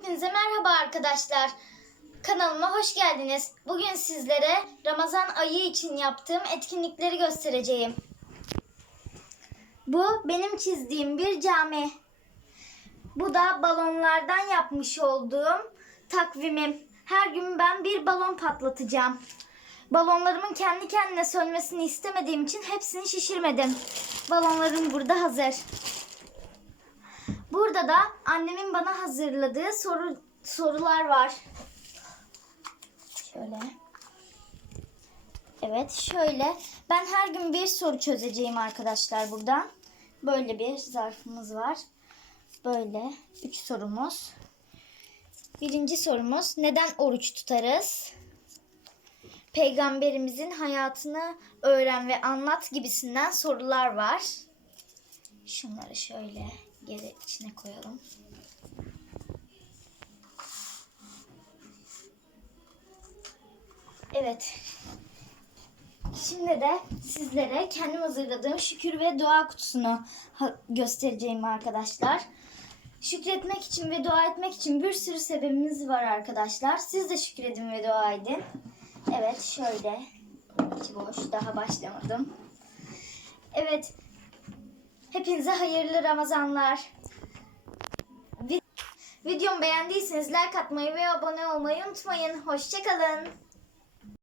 Hepinize merhaba arkadaşlar. Kanalıma hoş geldiniz. Bugün sizlere Ramazan ayı için yaptığım etkinlikleri göstereceğim. Bu benim çizdiğim bir cami. Bu da balonlardan yapmış olduğum takvimim. Her gün ben bir balon patlatacağım. Balonlarımın kendi kendine sönmesini istemediğim için hepsini şişirmedim. Balonlarım burada hazır. Burada da annemin bana hazırladığı soru sorular var. Şöyle. Evet, şöyle. Ben her gün bir soru çözeceğim arkadaşlar buradan. Böyle bir zarfımız var. Böyle üç sorumuz. Birinci sorumuz neden oruç tutarız? Peygamberimizin hayatını öğren ve anlat gibisinden sorular var. Şunları şöyle geri içine koyalım. Evet. Şimdi de sizlere kendim hazırladığım şükür ve dua kutusunu göstereceğim arkadaşlar. Şükretmek için ve dua etmek için bir sürü sebebimiz var arkadaşlar. Siz de şükredin ve dua edin. Evet şöyle. İçi boş. Daha başlamadım. Evet. Hepinize hayırlı Ramazanlar. Vi- Videomu beğendiyseniz like atmayı ve abone olmayı unutmayın. Hoşçakalın.